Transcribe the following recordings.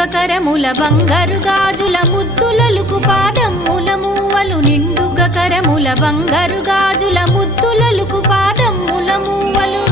నిండుగ బంగారు గాజుల ముద్దులలుకు పాదమ్ముల మూవలు నిండుగ కరముల బంగారు గాజుల ముద్దులలుకు పాదమ్ముల మూవలు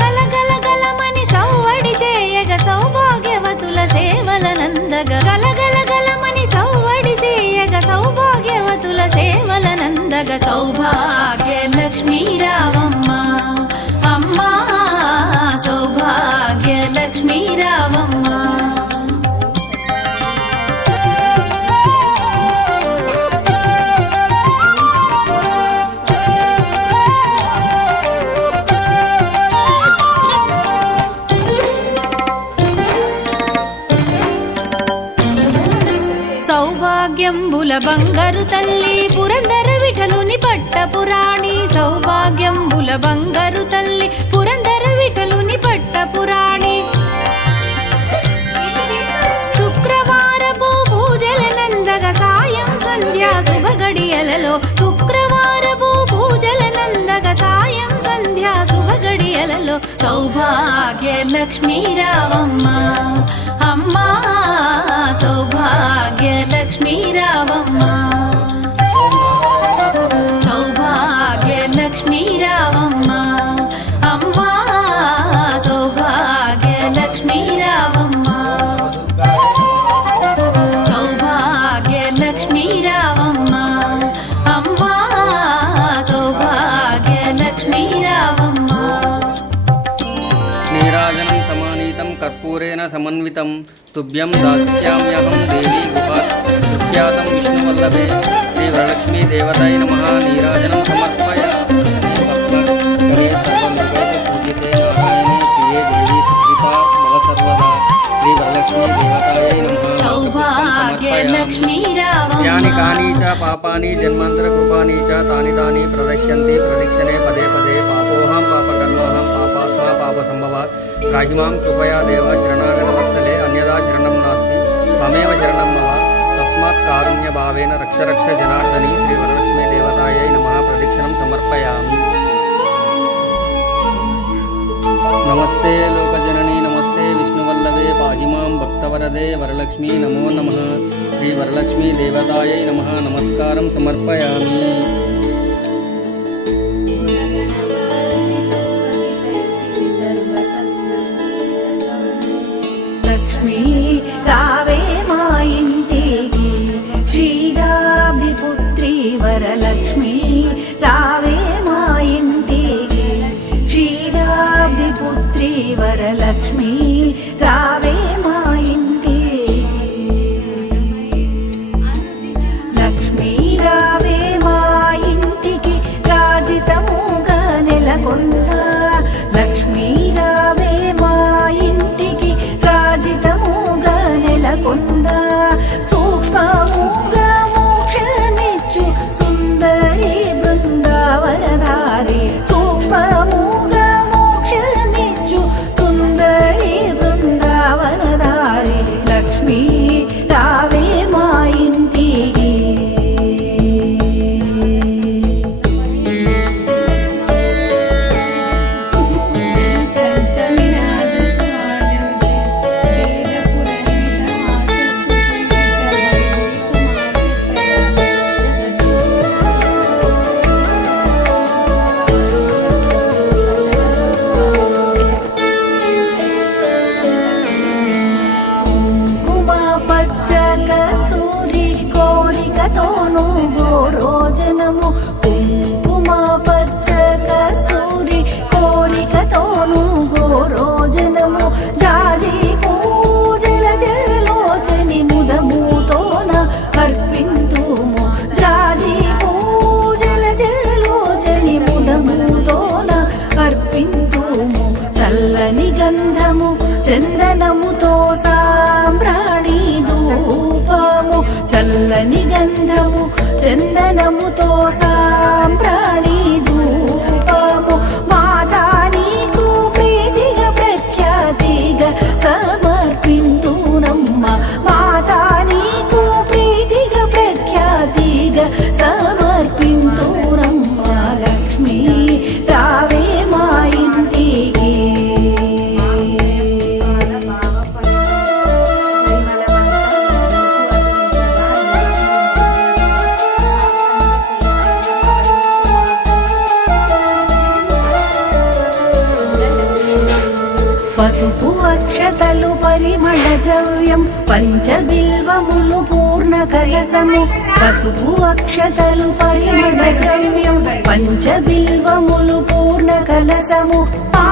గలగల గలమని సౌవడి చేయగ సౌభాగ్యవతుల సేవల నందగ. గలగల సౌభాగ్యంబుల బంగారు తల్లి పురందర విఠలుని పట్టపురాణి సౌభాగ్యంబుల బంగారు తల్లి పురందర విఠలుని పట్టపురాణి శుక్రవారపు పూజల నందగ సాయం సంధ్యా శుభగడియలలో. శుక్రవారపు పూజల నందగ సాయం సంధ్యా శుభగడియలలో. సౌభాగ్య లక్ష్మీరావమ్మ అమ్మా. సౌభాగ్య లక్ష్మీ రావమ్మ సౌభాగ్య లక్ష్మీ రావమ్మ అమ్మా సౌభాగ్య రావమ్మ సౌభాగ్య రావమ్మ అమ్మా సౌభాగ్య రావమ్మ నీరాజనం సమానీతం కర్పూరేణ సమన్వితం. तुभ्यं दास्याम्यहं देवी गुहा। सुख्यातं विष्णुवल्लभे। श्रीवरलक्ष्मीदेवताय नमः। नीराजनं समर्पयामि యాని కాని చ పాపాని జన్మాంతర కృపాని చ తాని తాని ప్రదక్ష్యంతి ప్రదక్షిణే పదే పదే పాపోహం పాపకర్మాహం పాపాత్మ పాప సంభవ రాహిమాం కృపయా దేవ శరణాగత వత్సలే అన్యదా శరణం నాస్తి త్వమేవ శరణం మమ తస్మాత్ కారుణ్య భావేన రక్ష రక్ష జనార్దని శ్రీ வரலட்சுமி நமோ நம ஸ்ரீ வரலட்சுமி தேவதாயை நம நமஸ்காரம் சமர்ப்பயாமி పంచబిల్వములు పూర్ణ కలసము పసుపు అక్షతలు పరిమళ ద్రవ్యం పంచబిల్వములు పూర్ణ కలసము ఆ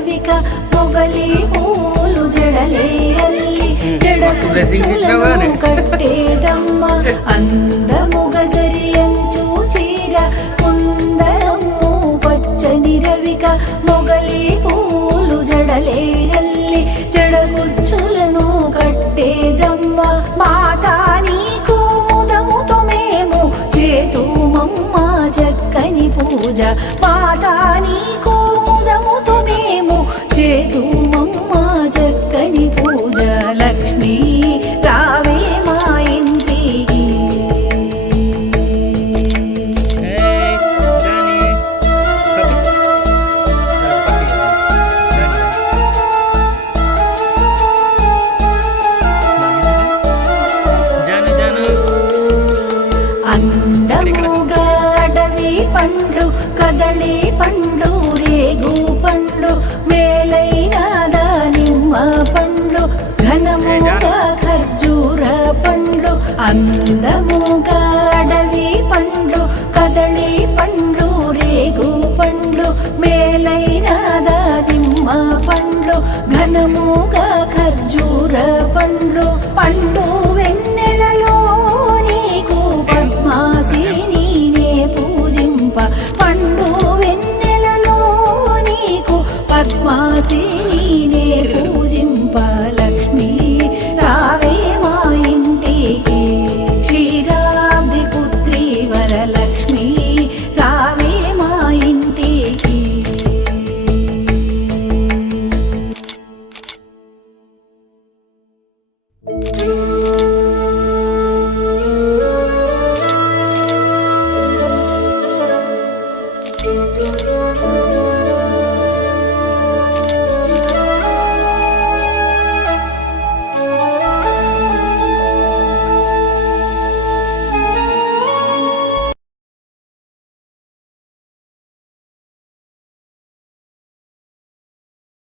చెలవిక మొగలి పూలు జడలేయల్లి జడలు కట్టేదమ్మ అందముగ జరియంచు చీర కుందరమ్ము పచ్చని రవిక మొగలి పూలు జడలే అందముగా అడవి పండ్లు కదలి పండ్లు రేగు పండ్లు మేలైన దానిమ్మ పండ్లు ఘనముగా ఖర్జూర పండ్లు అందముగా అడవి పండ్లు కదలి పండ్లు రేగు పండ్లు మేలైన దానిమ్మ పండ్లు ఘనముగా ఖర్జూర పండ్లు పండు